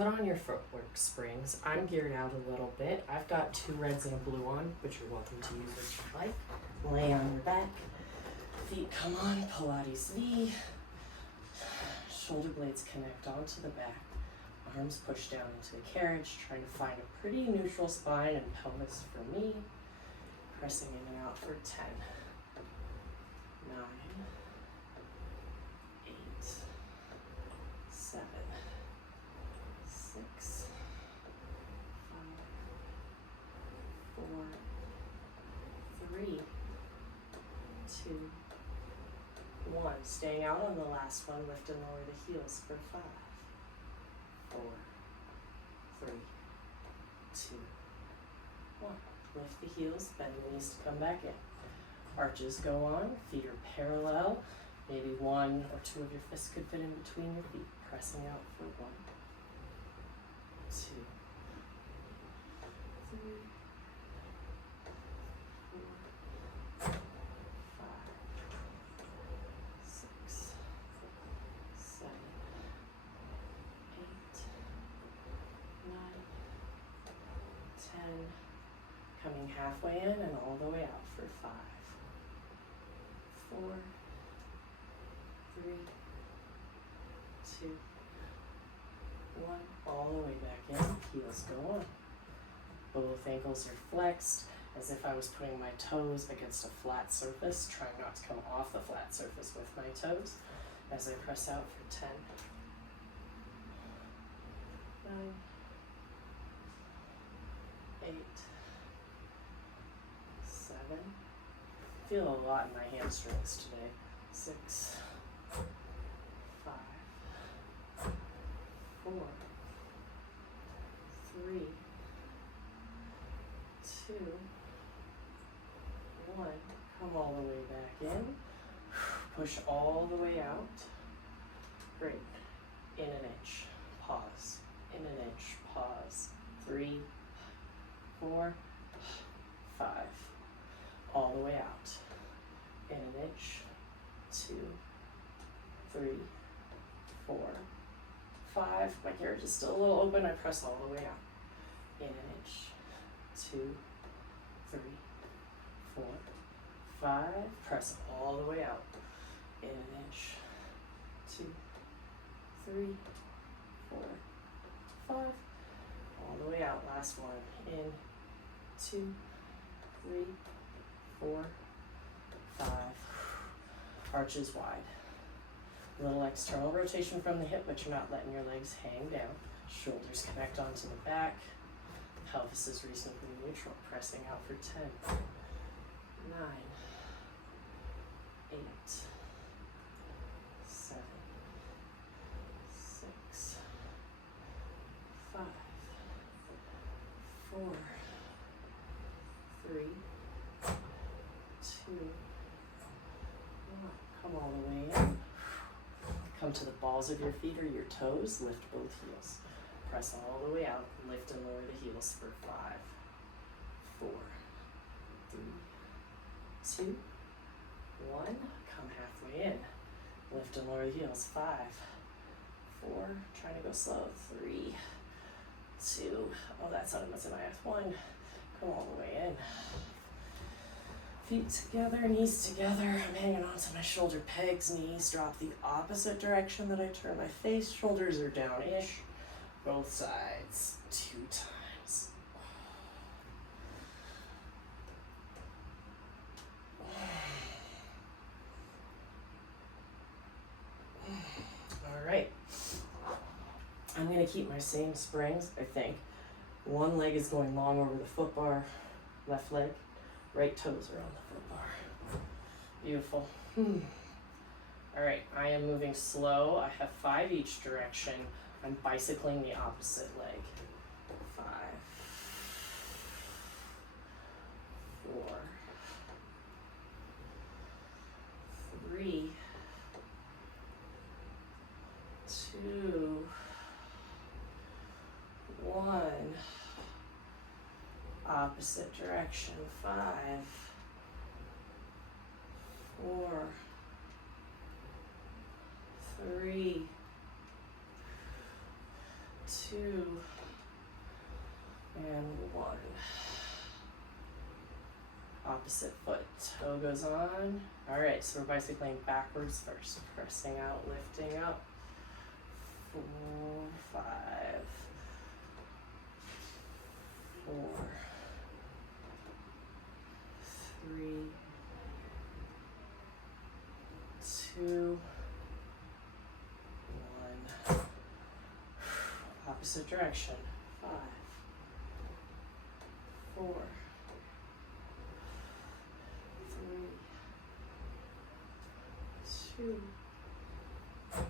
put on your footwork springs. I'm geared out a little bit. I've got 2 reds and a blue on, but you're welcome to use what you like. Lay on your back. Feet come on, Pilates V. Shoulder blades connect onto the back. Arms push down into the carriage, trying to find a pretty neutral spine and pelvis for me. Pressing in and out for 10, 9, 8, 7, 6, 5, 4, 3, 2, 1. Staying out on the last one, lift and lower the heels for 5, 4, 3, 2, 1. Lift the heels, bend the knees to come back in. Arches go on, feet are parallel. Maybe 1 or 2 of your fists could fit in between your feet. Pressing out for 1, 2, 3, 4, 5, 6, 7, 8, 9, 10. Coming halfway in and all the way out for 5, 4, 3, 2, 1. All the way back in. Heels go on. Both ankles are flexed as if I was putting my toes against a flat surface, trying not to come off the flat surface with my toes as I press out for 10, 9, 8, 7. Feel a lot in my hamstrings today. 6, 5, 4, 3, 2, 1. Come all the way back in. Push all the way out. Great. In an inch. Pause. In an inch. Pause. 3, 4, 5. All the way out. In an inch. 2, 3, 4, 5. My carriage is still a little open. I press all the way out. In an inch. 2, 3, 4, 5. Press all the way out. In an inch. 2, 3, 4, 5. All the way out. Last one. In 2, 3, 4, 5. Arches wide. Little external rotation from the hip, but you're not letting your legs hang down. Shoulders connect onto the back. Pelvis is reasonably neutral. Pressing out for 10, 9, 8, 7, 6, 5, 4, 3, 2, 1. Come all the way in. Come to the balls of your feet or your toes. Lift both heels. Press all the way out. Lift and lower the heels for 5, 4, 3, 2, 1. Come halfway in. Lift and lower the heels. 5, 4. Trying to go slow. 3, 2. Oh, that's not what's in my ass. 1. Come all the way in. Feet together, knees together. I'm hanging on to my shoulder pegs. Knees drop the opposite direction that I turn my face. Shoulders are down-ish. Both sides. 2 times. All right. I'm going to keep my same springs, I think. One leg is going long over the foot bar. Left leg. Right toes are on the foot bar. Beautiful. All right, I am moving slow. I have 5 each direction. I'm bicycling the opposite leg. 5, 4, 3, 2, 1. Opposite direction. 5, 4, 3, 2, and 1. Opposite foot, toe goes on. All right, so we're bicycling backwards first, pressing out, lifting up. 4, 5, 4, 3, 2, 1. Opposite direction. 5, 4, 3, 2, 1.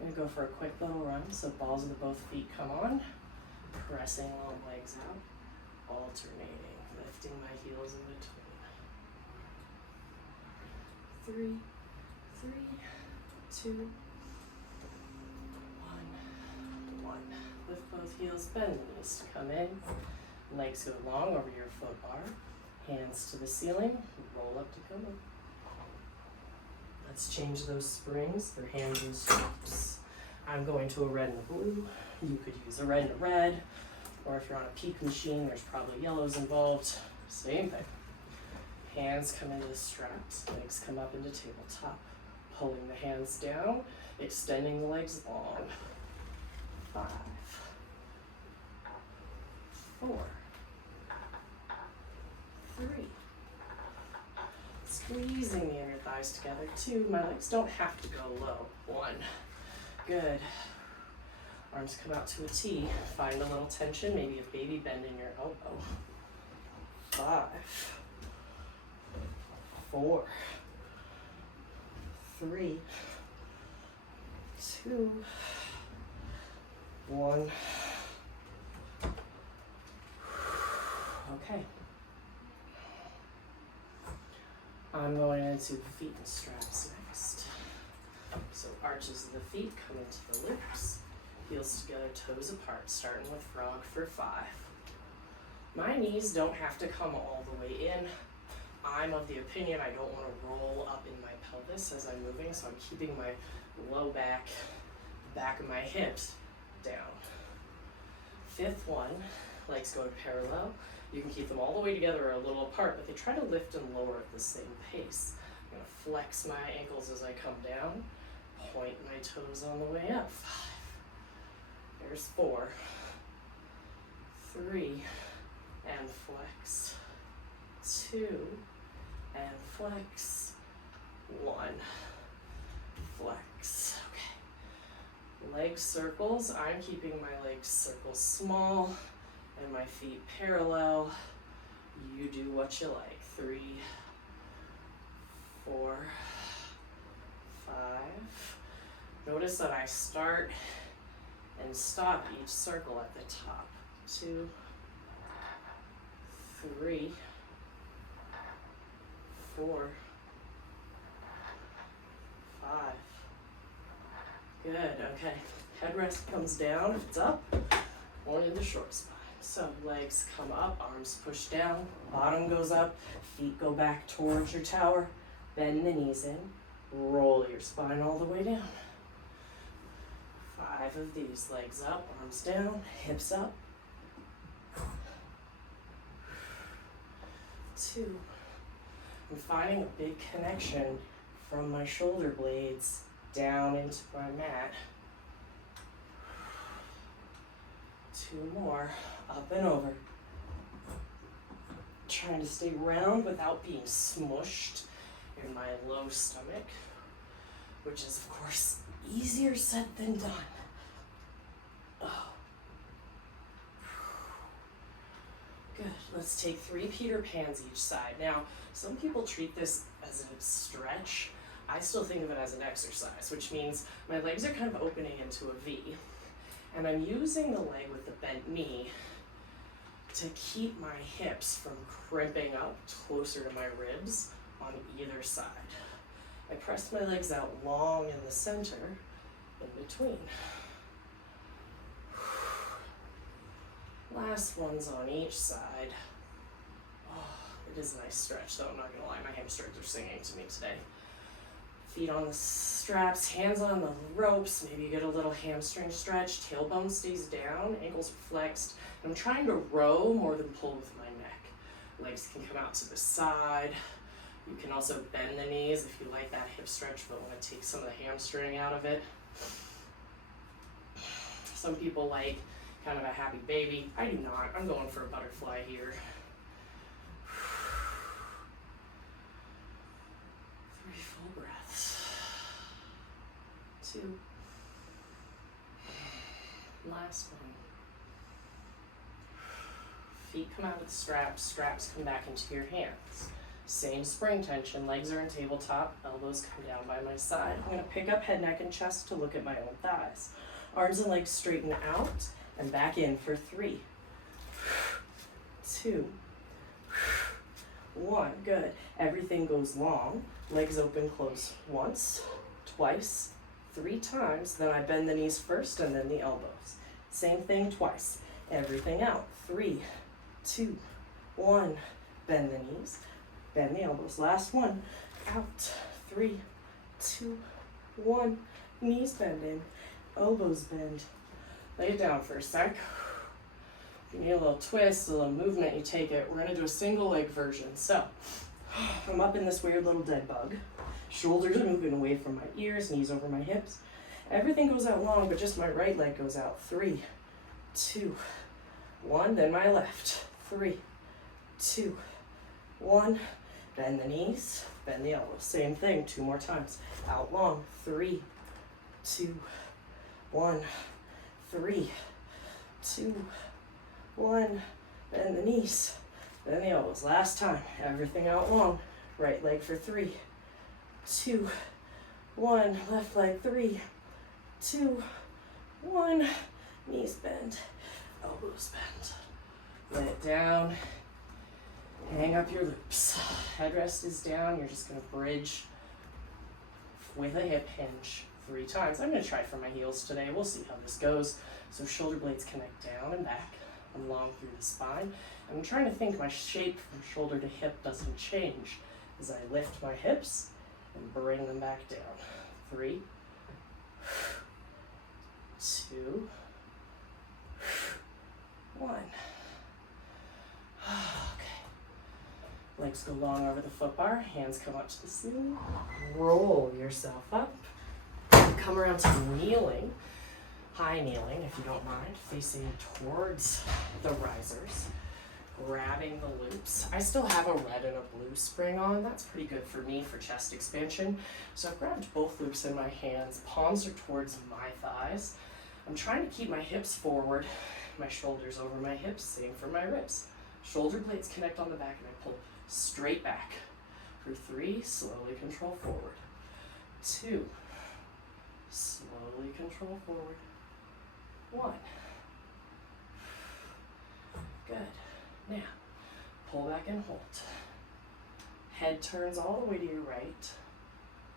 I'm gonna go for a quick little run, so balls of the both feet come on, pressing long legs out, alternating, lifting my heels in between. 3, 2, 1. Lift both heels, bend the knees, come in, legs go long over your foot bar, hands to the ceiling, roll up to come up. Let's change those springs for hands and straps. I'm going to a red and a blue. You could use a red and a red, or if you're on a peak machine, there's probably yellows involved. Same thing. Hands come into the straps, legs come up into tabletop. Pulling the hands down, extending the legs long. 5, 4, 3. Squeezing the inner thighs together. 2, my legs don't have to go low. 1, good. Arms come out to a T. Find a little tension, maybe a baby bend in your elbow. 5, 4, 3, 2, 1. Okay. I'm going into feet and straps next. So arches of the feet come into the loops, heels together, toes apart, starting with frog for 5. My knees don't have to come all the way in. I'm of the opinion I don't want to roll up in my pelvis as I'm moving, so I'm keeping my low back, back of my hips down. 5th one, legs go to parallel. You can keep them all the way together or a little apart, but they try to lift and lower at the same pace. I'm going to flex my ankles as I come down, point my toes on the way up. 5. There's 4, 3, and flex. 2, and flex. 1, flex. Okay. Leg circles. I'm keeping my legs circles small and my feet parallel. You do what you like. 3, 4, 5. Notice that I start and stop each circle at the top. 2, 3, 4, 5. Good, okay. Headrest comes down, it's up, going into short spine. So legs come up, arms push down, bottom goes up, feet go back towards your tower, bend the knees in, roll your spine all the way down. 5 of these, legs up, arms down, hips up. 2. I'm finding a big connection from my shoulder blades down into my mat. 2 more, up and over. Trying to stay round without being smushed in my low stomach, which is of course easier said than done. Oh. Good, let's take 3 Peter Pans each side. Now, some people treat this as a stretch. I still think of it as an exercise, which means my legs are kind of opening into a V. And I'm using the leg with the bent knee to keep my hips from crimping up closer to my ribs on either side. I press my legs out long in the center, in between. Last one's on each side. Oh, it is a nice stretch though, I'm not gonna lie, my hamstrings are singing to me today. Feet on the straps, hands on the ropes. Maybe you get a little hamstring stretch. Tailbone stays down, ankles are flexed. I'm trying to row more than pull with my neck. Legs can come out to the side. You can also bend the knees if you like that hip stretch but want to take some of the hamstring out of it. Some people like kind of a happy baby. I do not. I'm going for a butterfly here. 3 full breaths. 2. Last one. Feet come out of the straps, straps come back into your hands. Same spring tension, legs are in tabletop, elbows come down by my side. I'm gonna pick up head, neck, and chest to look at my own thighs. Arms and legs straighten out and back in for 3, 2, 1, good. Everything goes long, legs open, close once, twice, 3 times, then I bend the knees first and then the elbows. Same thing twice. Everything out, 3, 2, 1, bend the knees, bend the elbows. Last one, out, 3, 2, 1, knees bend in, elbows bend. Lay it down for a sec. If you need a little twist, a little movement, you take it. We're gonna do a single leg version. So, I'm up in this weird little dead bug. Shoulders are moving away from my ears, knees over my hips. Everything goes out long, but just my right leg goes out. 3, 2, 1, then my left. 3, 2, 1, bend the knees, bend the elbows. Same thing, 2 more times. Out long, 3, 2, 1, 3, 2, 1, bend the knees, bend the elbows. Last time, everything out long. Right leg for 3, 2, 1, left leg, 3, 2, 1, knees bend, elbows bend. Lay it down, hang up your loops. Headrest is down, you're just gonna bridge with a hip hinge 3 times. I'm gonna try for my heels today, we'll see how this goes. So shoulder blades connect down and back, along through the spine. I'm trying to think my shape from shoulder to hip doesn't change as I lift my hips and bring them back down. 3, 2, 1. Okay. Legs go long over the foot bar, hands come up to the ceiling. Roll yourself up. Come around to kneeling, high kneeling if you don't mind, facing towards the risers. Grabbing the loops. I still have a red and a blue spring on. That's pretty good for me for chest expansion. So I've grabbed both loops in my hands. Palms are towards my thighs. I'm trying to keep my hips forward, my shoulders over my hips, same for my ribs. Shoulder blades connect on the back and I pull straight back. For 3, slowly control forward. 2, slowly control forward. 1. Good. Now, pull back and hold. Head turns all the way to your right,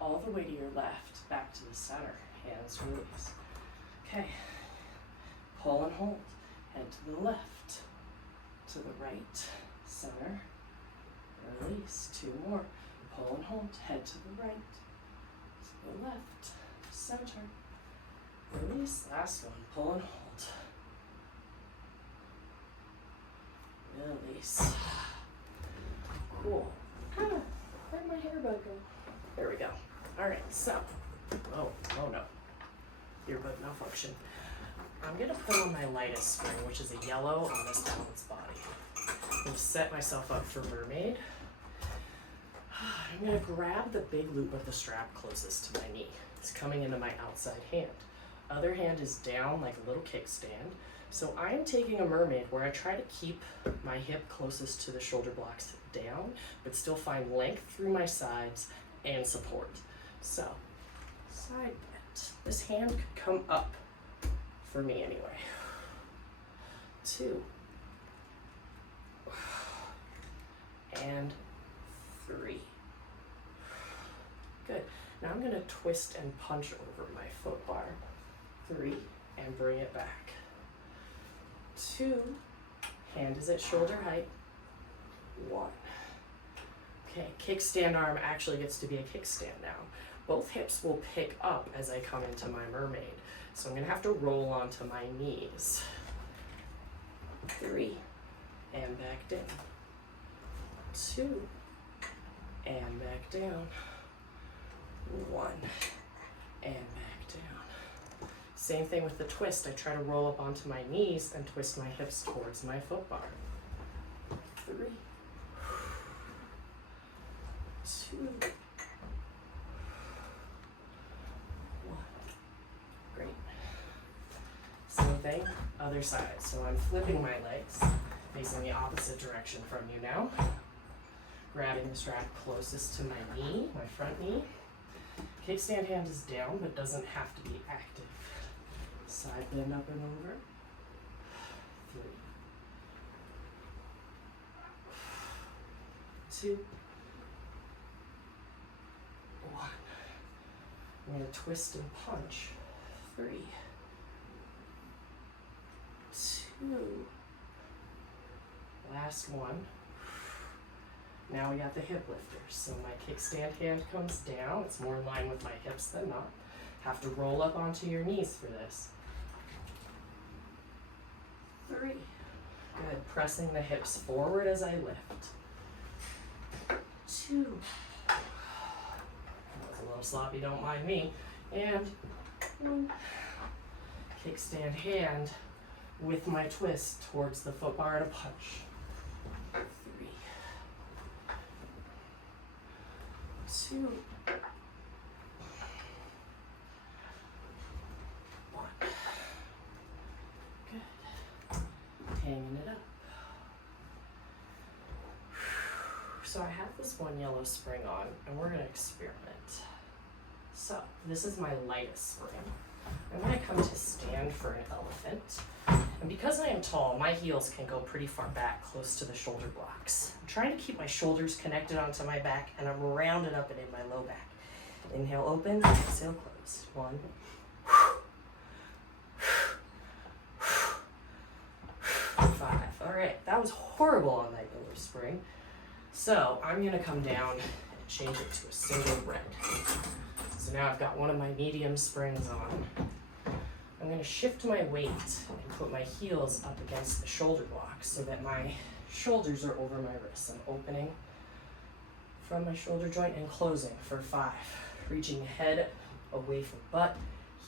all the way to your left, back to the center. Hands release. Okay. Pull and hold. Head to the left, to the right, center, release. 2 more. Pull and hold. Head to the right, to the left, center, release. Last one. Pull and hold. Release. Cool. Where'd my hair bud go? There we go. Alright, so. Oh no. Earbud malfunction. I'm gonna put on my lightest spring, which is a yellow on this balance body. I'm gonna set myself up for mermaid. I'm gonna grab the big loop of the strap closest to my knee. It's coming into my outside hand. Other hand is down like a little kickstand. So I am taking a mermaid where I try to keep my hip closest to the shoulder blocks down, but still find length through my sides and support. So, side bend. This hand could come up for me anyway. 2. And 3. Good. Now I'm gonna twist and punch over my foot bar. 3, and bring it back. 2, hand is at shoulder height. 1. Okay, kickstand arm actually gets to be a kickstand now. both hips will pick up as I come into my mermaid. So I'm gonna have to roll onto my knees. 3, and back down. 2, and back down. 1, and back down. Same thing with the twist. I try to roll up onto my knees and twist my hips towards my foot bar. 3, 2, 1. Great. Same thing, other side. So I'm flipping my legs, facing the opposite direction from you now. Grabbing the strap closest to my knee, my front knee. Kickstand hand is down, but doesn't have to be active. Side bend up and over. 3, 2, 1. I'm going to twist and punch. 3, 2. Last one. Now we got the hip lifters. So my kickstand hand comes down. It's more in line with my hips than not. Have to roll up onto your knees for this. 3. Good. Pressing the hips forward as I lift. 2. That was a little sloppy, don't mind me. And 1. Kickstand hand with my twist towards the foot bar at a punch. 3, 2, 1. Good. Hanging it up. So I have this one yellow spring on, and we're going to experiment. So this is my lightest spring. I'm going to come to stand for an elephant. And because I am tall, my heels can go pretty far back, close to the shoulder blocks. I'm trying to keep my shoulders connected onto my back, and I'm rounded up and in my low back. Inhale, open. Exhale, close. 1. 5. All right, that was horrible on that yellow spring. So I'm going to come down and change it to a single red. So now I've got one of my medium springs on. I'm going to shift my weight and put my heels up against the shoulder blocks so that my shoulders are over my wrists. I'm opening from my shoulder joint and closing for 5. Reaching head away from butt,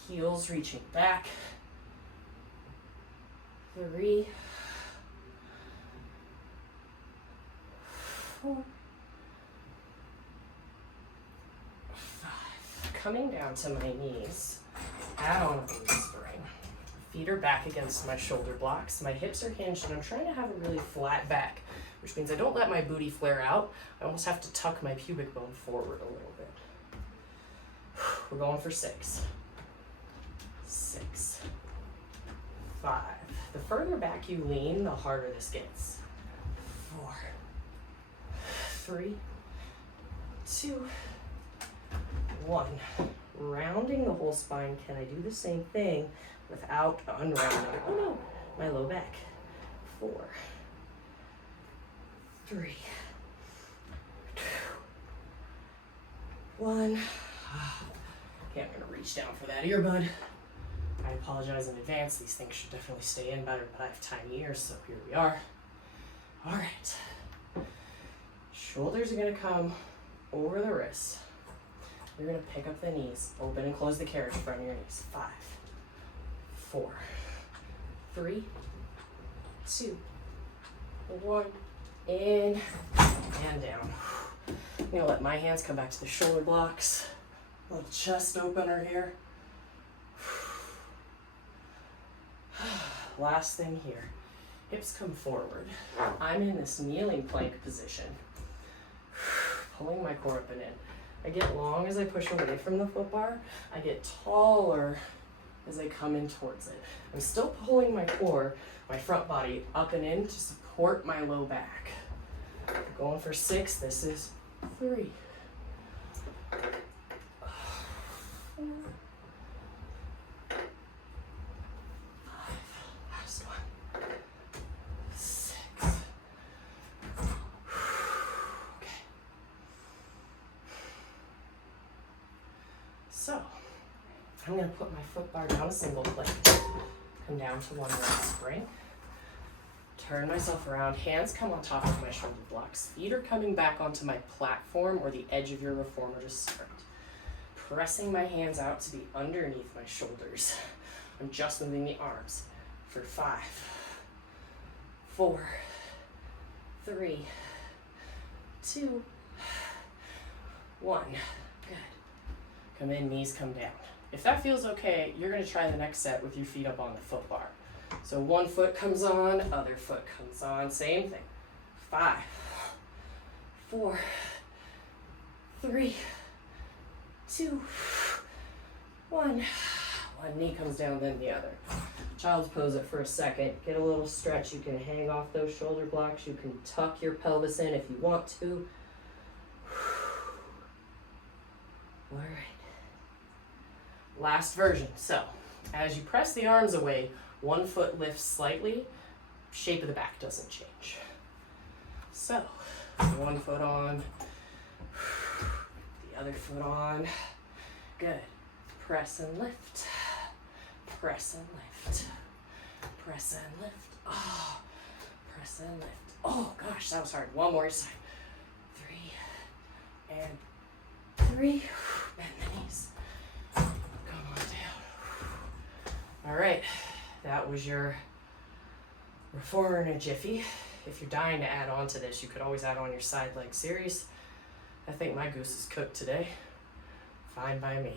heels reaching back. 3, 4, 5. Coming down to my knees, add on a blue spring. Feet are back against my shoulder blocks. My hips are hinged, and I'm trying to have a really flat back, which means I don't let my booty flare out. I almost have to tuck my pubic bone forward a little bit. We're going for 6. 6. 5. The further back you lean, the harder this gets. 4. 3, 2, 1. Rounding the whole spine. Can I do the same thing without unrounding? Oh no, my low back. 4, 3, 2, 1. Okay, I'm gonna reach down for that earbud. I apologize in advance. These things should definitely stay in better, but I have tiny ears, so here we are. All right. Shoulders are gonna come over the wrists. You're gonna pick up the knees, open and close the carriage in front of your knees. 5, 4, 3, 2, 1. In and down. I'm gonna let my hands come back to the shoulder blocks. Little chest opener here. Last thing here. Hips come forward. I'm in this kneeling plank position. Pulling my core up and in. I get long as I push away from the foot bar. I get taller as I come in towards it. I'm still pulling my core, my front body up and in to support my low back. Going for 6. This is 3. 4. 5. Last one. 6. Okay. So, I'm gonna put my foot bar down a single plank, come down to one right spring, turn myself around, hands come on top of my shoulder blocks, feet are coming back onto my platform or the edge of your reformer to start. Pressing my hands out to be underneath my shoulders. I'm just moving the arms for 5, 4, 3, 2, 1. Good. Come in, knees come down. If that feels okay, you're gonna try the next set with your feet up on the foot bar. So one foot comes on, other foot comes on, same thing. 5, 4, 3, 2, 1. One knee comes down, then the other. Child's pose it for a second. Get a little stretch. You can hang off those shoulder blocks. You can tuck your pelvis in if you want to. All right. Last version. So, as you press the arms away, one foot lifts slightly. Shape of the back doesn't change. So, one foot on, the other foot on. Good. Press and lift. Press and lift. Press and lift. Oh, press and lift. Oh gosh, that was hard. One more side. 3 and 3. Bend the knees. Come on down. All right, that was your reformer in a jiffy. If you're dying to add on to this, you could always add on your side leg series. I think my goose is cooked today. Fine by me.